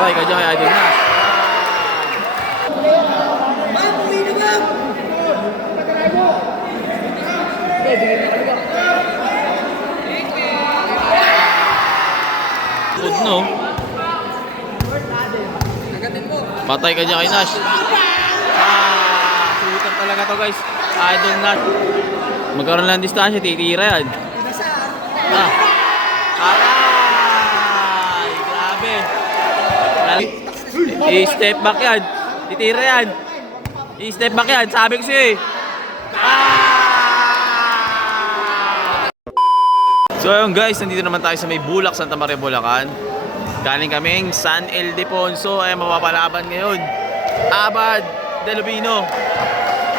Patay ka dyan kay Idol Nash. Good no. Patay ka dyan kay Nash. Sulitan talaga to guys. Idol Nash. Magkaroon lang distansya, titira yan. Aray! Grabe. I-step back yan. Titira yan. I-step back yan. Sabi ko sa'yo eh. So ayun guys, nandito naman tayo sa may Bulak, Santa Maria, Bulacan. Galing kaming San Ildefonso. Ay mapapalaban ngayon Abad Delubino.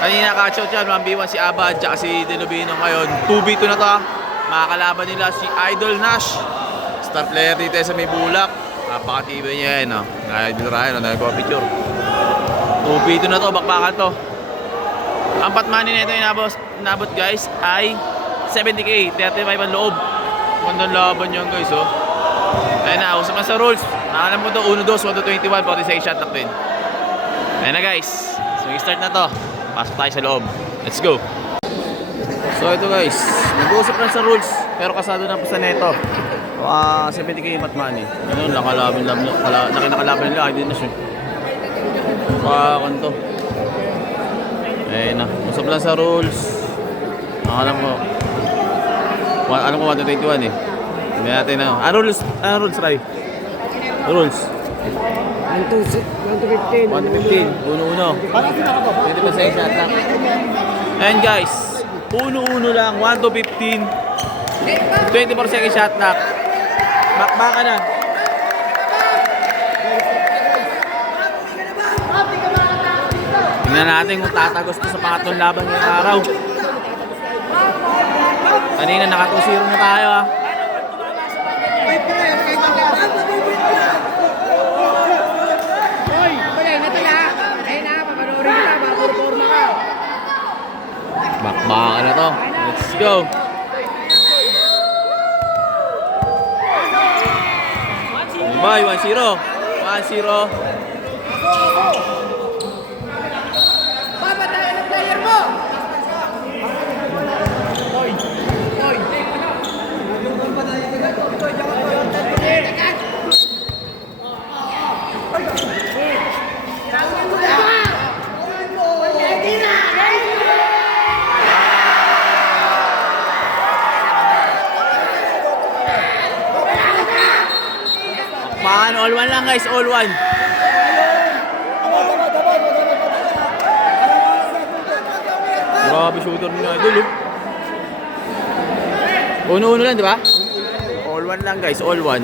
Kanina ka-shot yan, 1v1 si Abad tsaka si Delubino. Ngayon 2v2 na to. Makakalaban nila si Idol Nash, star player dito sa may Bulak. Napakatibay niya yan. Idol Ryan, nag-picture. 2v2 na to, bakbakan to. Ang pot money na ito inabot guys ay 70k, 35 ang loob. Magandang laban yan guys oh. Ayun na, usap na sa rules. Nakalam mo to, 1-2, 1-21, 46 shot lock din. Ayun na guys, so start na to. Pasok tayo sa loob, let's go. So ito guys, nag-uusap lang sa rules, pero kasado na po sa neto. 70k yung pot money. Ayun, nakalaban nila, hindi na siya. Kanto. Ayun na, usap lang sa rules. Nakalam mo, ano ko 1-21 eh. Hindi natin na. Rules, Ray? Rules. 1-15. 1-15. 1-1. 20% shot lang. And guys, 1-1 lang. 1-15. 24 second shot lock. Bakbaka na. Tingnan natin kung tatagos to sa pangatlong laban ngayong araw. Kanina naka 2-0 na tayo ah. Bakbaka na to. Let's go. Bye, 1-0. 1-0. Papatayin ang player mo! Man, all one lang guys, all one. Grabe shooter nila idol oh. 1-1 lang, di ba? All one lang guys, all one.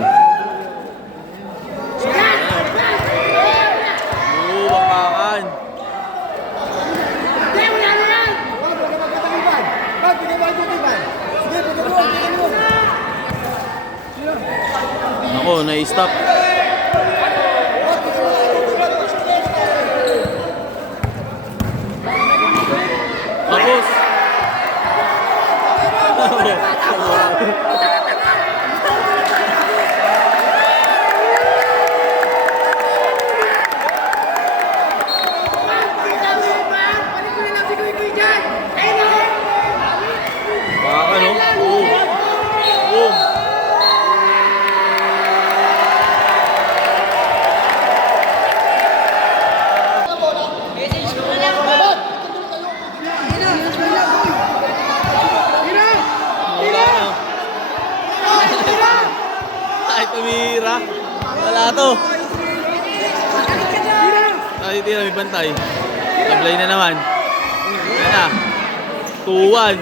Bakbakan. Ako, na-stop. Tapos. Baka no? Oo. Oo. Ay, tumira. Wala to. Ay, tira, may bantay. Tablay na naman. Yan na. 2-1.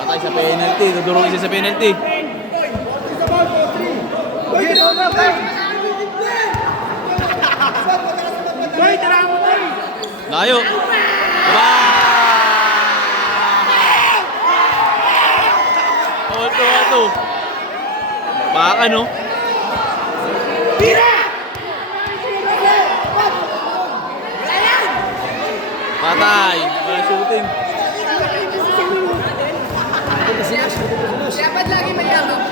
Patay sa penalty. Dudurong isa sa penalty. Layo. Ito. Baka no? Patay. Wala shooting. Dapat lagi mayabang.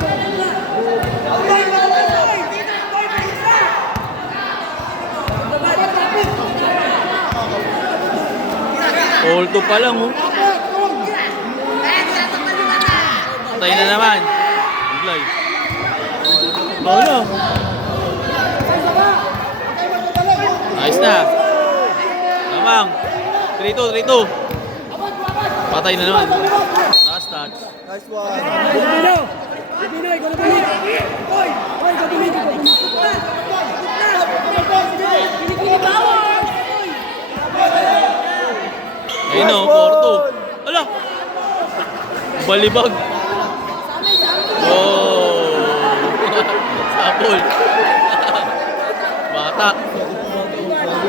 All 2 pa lang, oh. Patay na naman. Sablay. Bono. Nice na. Lamang. 3-2, 3-2. Patay na naman. Last touch. Nice one. Ayun o, 4-2. Ala! Balibag. Oh! Sapol. Bata.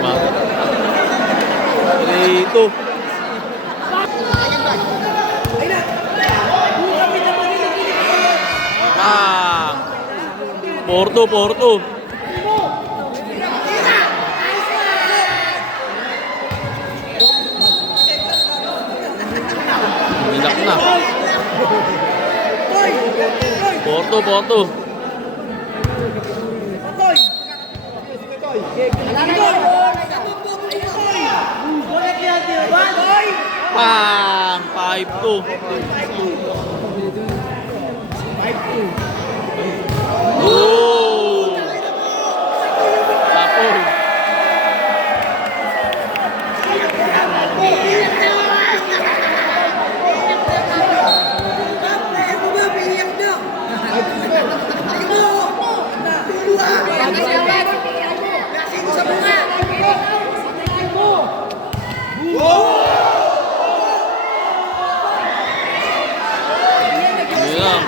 Bata. 3-2. Ah! 4-2, 4-2. Nilak na. 4-2, 4-2. Pang! 5-2. Oh! Tapos. Yeah.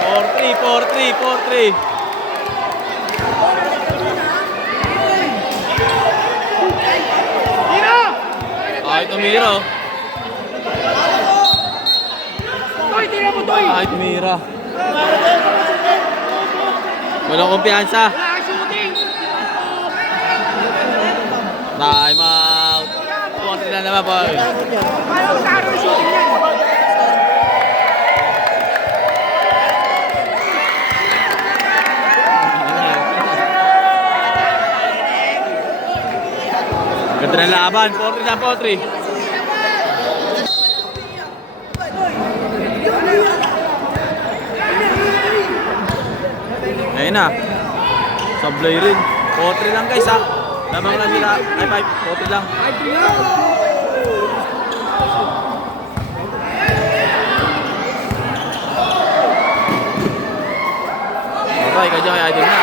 4-3, 4-3, 4-3. Ay, tumira. Ay, tumira. Walang kumpiyansa. Time out. 4-3 na naman, boy. Ganda ng laban. 4-3 na, 4-3. Ayun na. Sablay rin. 4-3 lang guys ha. Lamang lang sila. Ay 5. 4-3 lang. Okay, kaya kay Idol na.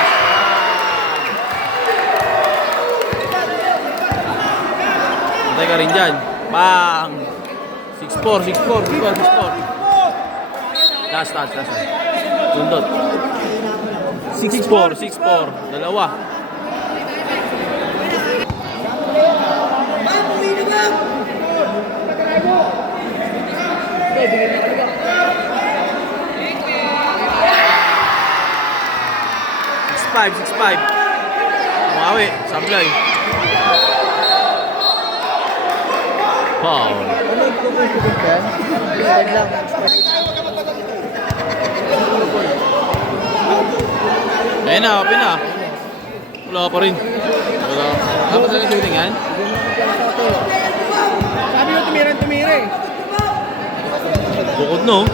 Patay ka rin dyan. Bang! 6-4, 6-4, 6-4, 6-4. Last touch, last touch. Sundot. 6-4, 6-4. Dalawa. Five, 6-5. Umawi, sablay. Foul. Ayun na, open na. Wala pa rin. Wala. Dapat na shooting yan? Sabi mo tumira eh. Bukod no.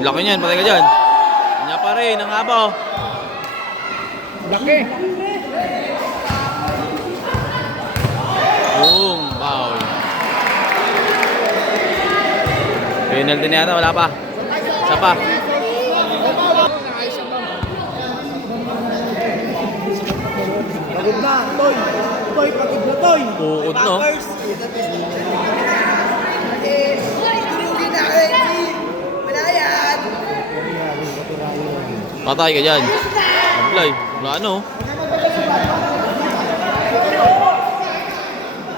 Laki niyan, patay ka dyan. Kanya pa rin, ang haba oh. Laki. Boom, foul. Penalty na yata, wala pa. Isa pa. Pagod na, Toy. Toy, pagod na, Toy. Bukod no. Patay ka dyan. Apply. Wala ano.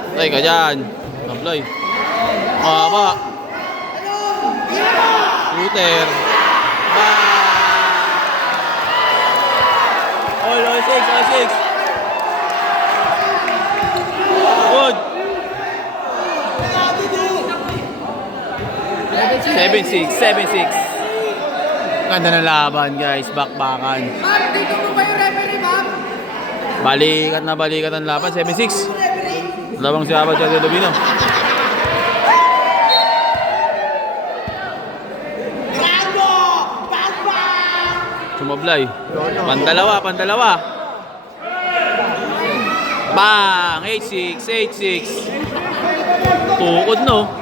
Patay ka dyan. Apply. Haba. Shooter. All 6, all 6. Good. 7-6, 7-6. Ganda ng laban guys, bakbakan. Ma'am, dito mo ba yung referee, ma'am? Balikat ang laban, 7-6. Labang si Abad Del Lubino. Sumablay. Pandalawa. Bang! 8-6. Tukod no.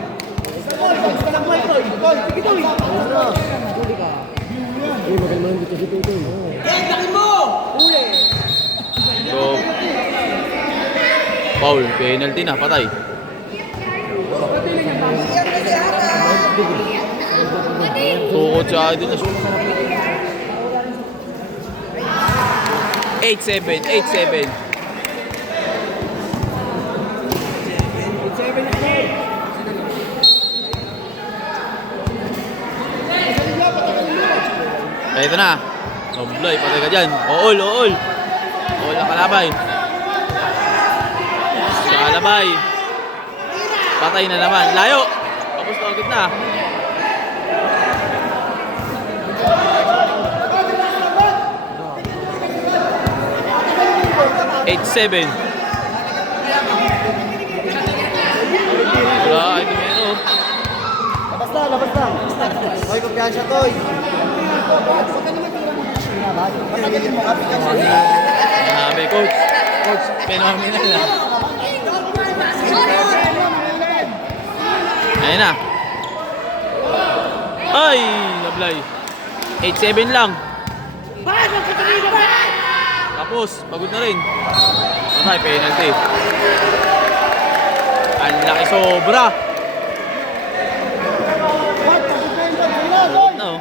So, foul, penalty na, patay. Tukod siya idol na siya. 8-7. Ay, ito na. Soblay, patay ka dyan. Ool. Ool ang kalabay. Kalabay. Patay na naman. Layo. Tapos na agad na. Eight, 7. Wala, ito meron. Labas na. Toy, kumpiyansa, Toy. Patagalin mo, kumpiyansa. Sabi, coach, phenomenal na. Ayun na. Ay, nablay. 8-7 lang. Tapos, pagod na rin. Patay, penalty. Ang laki sobra. No.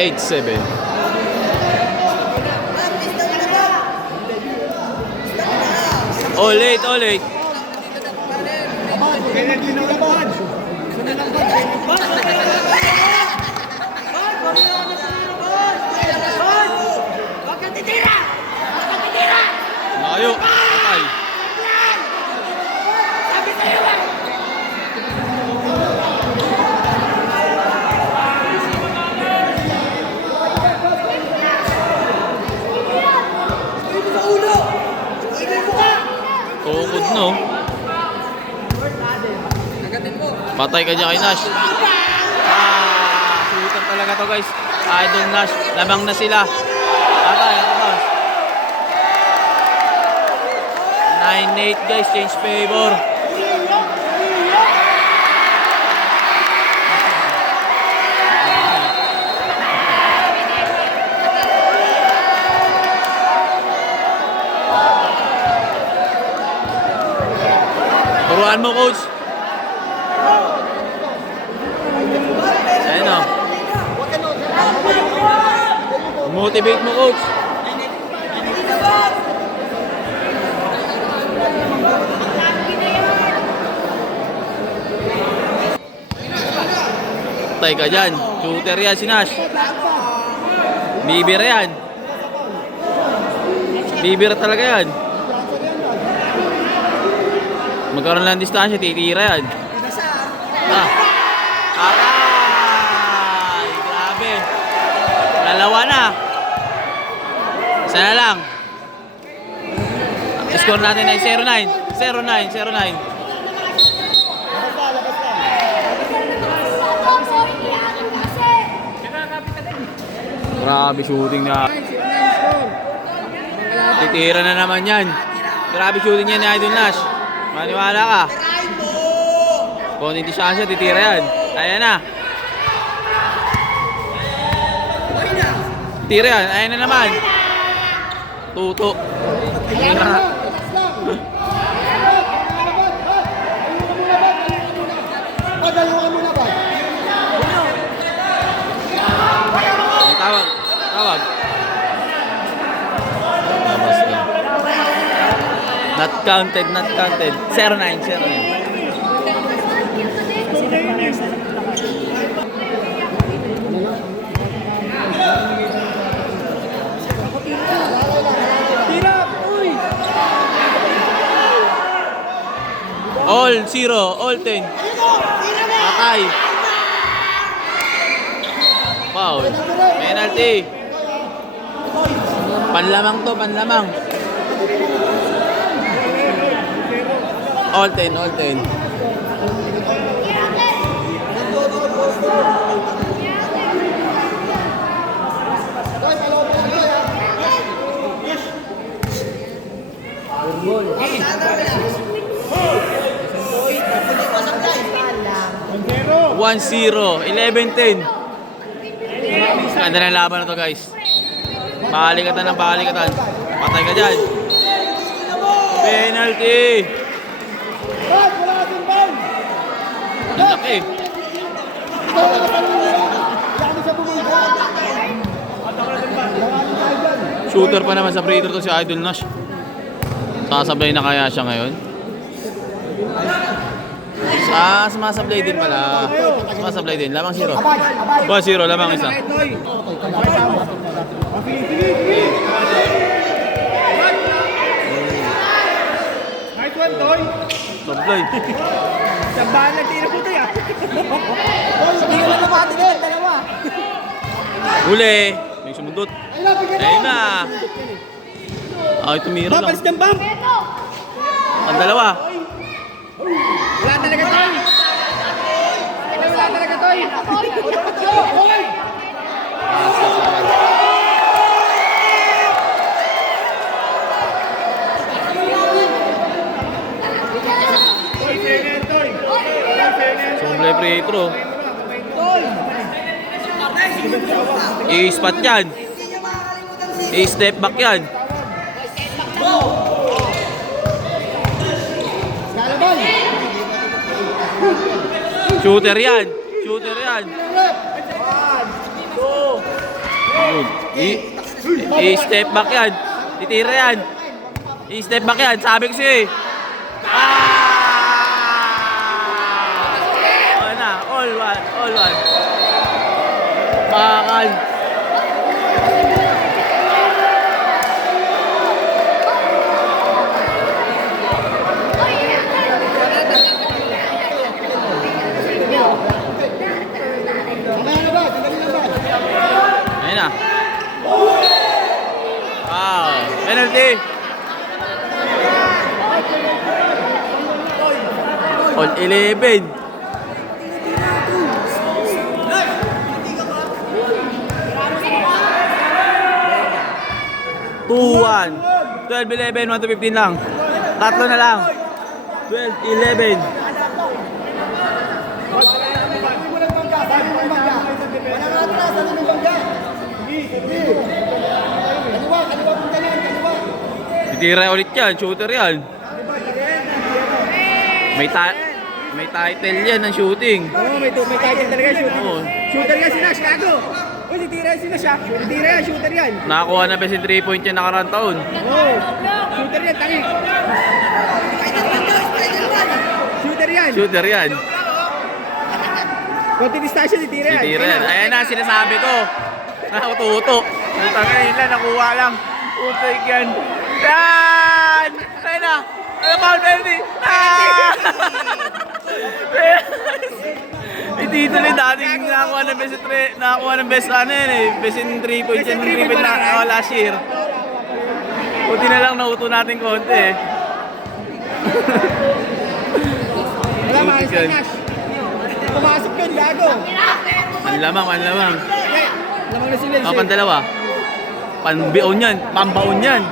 Eight, 7. All eight. Layo. Patay. Tukod no. Patay ka dyan kay Nash. Sulitan talaga to guys. Idol Nash. Lamang na sila. Patay. 9-8 guys. Change favor. Turuan mo, coach. Ayun o. Motivate mo, coach. Tay ka dyan. Shooter yan si Nash. Bibira yan. Bibira talaga yan. Magkaroon lang distansya, titira yan. Aray! Grabe. Dalawa na. Isa na lang. Score natin ay 0-9. Grabe shooting na. Titira na naman yan. Grabe shooting yan ni Idol Nash. Maniwala ka. Kung hindi siya, titira yan. Ayan na. Tira yan. Ayan na naman. Tuto. Tira. Tawag. Not counted. 0-9. All 0, all 10. Patay. Foul. Penalty. Panlamang to, panlamang. All 10, all 10. One 0, 11-10. Ganda ng laban na to, guys. Balikatan ng balikatan. Patay ka dyan. Penalty. Ang laki. Shooter pa naman sa free throw to si Idol Nash. Sasablay na kaya siya ngayon? Sumasablay din pala. Sumasablay din. Lamang 0. 1-0, lamang isa. Nice one, Toy. Sablay. Sambahan na tira po ito yan. Hindi ka na napatigil, dalawa. Huli. May sumundot. Ayun na. Ay, tumira lang. Papalis ng bump. Ang dalawa. Wala talaga, Toy. Wala talaga, Toy. Sublay free throw. I-spot yan. I-step back yan. Shooter yan. Shooter yan. I-step back yan. Titira yan. I-step back yan. Sabi ko sa'yo eh. Oh na. All one. All one. Bakal. Ayun na. Wow. Penalty. All 11. Two, 1. 12, 11, 1 to 15 lang. Tatlo na lang. 12, 11. Titira ulit yan, shooter yan. May title yan ng shooting. Oo, may title talaga shooting. Oo. Shooter yan si Nash, gago. Uy, titira yan si Nash, ha? Titira yan, shooter yan. Nakakuha na ba si 3 point yan nakarang taon? Oo, shooter yan, tangi. Shooter yan. Shooter yan. Konti distansya, titira yan. Titira yan. Ayan na, sinasabi ko. Nakututo. Ngayon lang, nakuha lang. Utoy yan. Yan! Ayan na. Ano pa, penalty? Dito na dating nakakuha ng best nakakuha ng best ano yan eh. Best in 3 points yan. 3 points na last year. Buti na lang nauto natin konti eh. Wala, maayos na Nash. Pumasok yun, gago. Manlamang, manlamang. Okay, lamang na sila. O, pandalawa. Panbaon yan. Pambaon yan.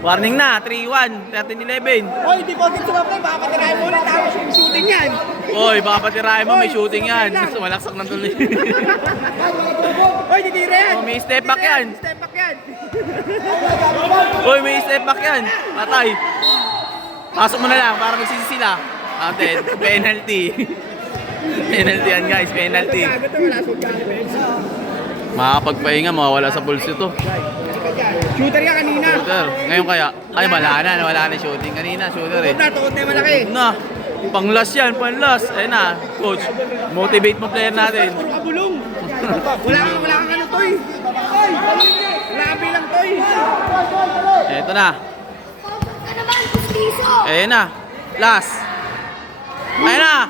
Warning na, 3-1, 13-11. Hoy, di po din sumapay, baka patirahin mo ulit, tapos yung shooting yan. Oy, baka patirahin mo, may shooting yan. Malaksak ng tuloy. Hoy, titira yan. Oh, may step back yan. Step back yan. Oy, may step back yan. Patay. Pasok mo na lang para magsisi sila. Ate, penalty. Penalty yan guys, penalty. Gago to, wala sa defense. Makakapagpahinga, mawawala sa pulse ito. Shooter yan kanina. Shooter. Ngayon kaya, ay wala na shooting. Kanina, shooter eh. Tukod na yung malaki. Na, pang-last yan, pang-last. Ayun na, coach. Motivate mo player natin. Puro kabulong. Wala kang ano, Toy. Wala kang bilang, Toy. Eto na. Ayun na. Last. Ayun na.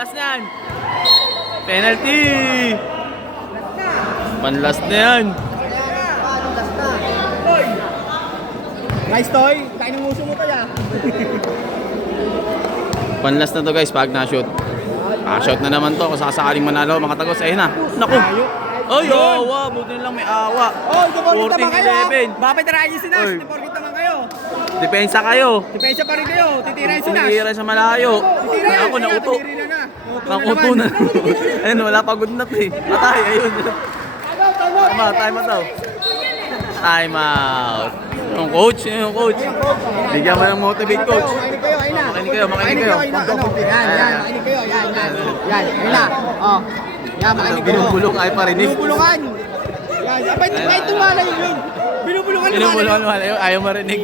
Last na yan. Penalty. Panlast na yan. Nice toy. Kain ng muso mo to ya. Panlast na to guys pag na-shoot. Shout na naman to kung sakaling manalo mga tagos. Ayun na. Naku. Ay, awa. Buti na lang may awa. Oh, deporkit naman kayo. 14-11. Bakit tirahin si Nash? Oy. Deporkit naman kayo. Depensa kayo. Depensa pa rin kayo. Titirahin si Nash. Kumihira sa malayo. Titirahin. Ako, nauto. Tumiri na. Nakuto na. Ayun, wala pagod na to eh. Patay, ayun. Tama, time out daw. Time out. Yung coach, yung coach. Bigyan mo ng motivate, coach. Makinig kayo, ayun na. Makinig kayo, makinig kayo. Ayun na, ano. Yan, makinig kayo. Yan. Yan, ayun na. Oh. Yan, makinig kayo. Binubulong ay parinig. Binubulungan. Yan, kahit tumala yun. Binubulungan naman. Binubulong, ayaw marinig.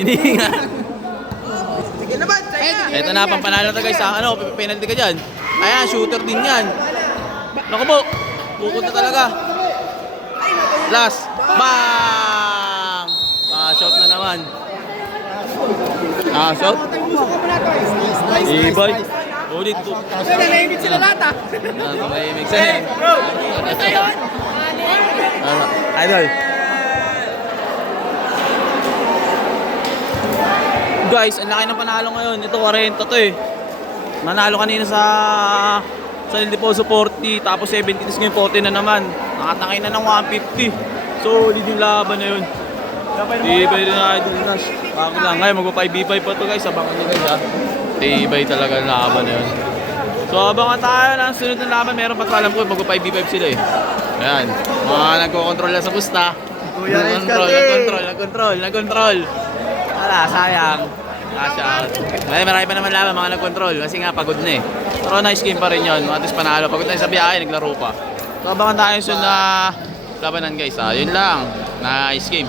Hinihinga. Sige naman, Ito na, pampanalo to guys. Ano, penalty ka dyan. Ayan, shooter din yan. Naku po, pupunta talaga. Last, bang! Shot na naman. Shot. Ibay. Ulit po. Kasi nalaimik sila lahat ah. Tumahimik sa'yo. Idol. Guys, ang laki ng panalo ngayon. Ito 40 to eh. Manalo kanina sa San Ildefonso 40, tapos 70 tapos ngayon 40 na naman. Nakatakay na ng 150. Solid yung laban na yun. Tibay rin na Idol Nash. Bago lang. Ngayon magpa-5v5 pa to guys. Abangan nyo guys ha. Tibay talaga ang laban na yun. So abangan tayo ng sunod na laban. Meron pa ito alam ko magpa-5v5 sila eh. Ayan. Mga nagko-control lang sa pusta. Nag-control. Wala, sayang. Marami pa naman laban mga nag-control kasi nga pagod na eh. Pero nice game pa rin yun. At least panalo. Pagod tayo sa biyahe, naglaro pa. So abangan tayo sa na labanan guys ha. Yun lang. Nice game.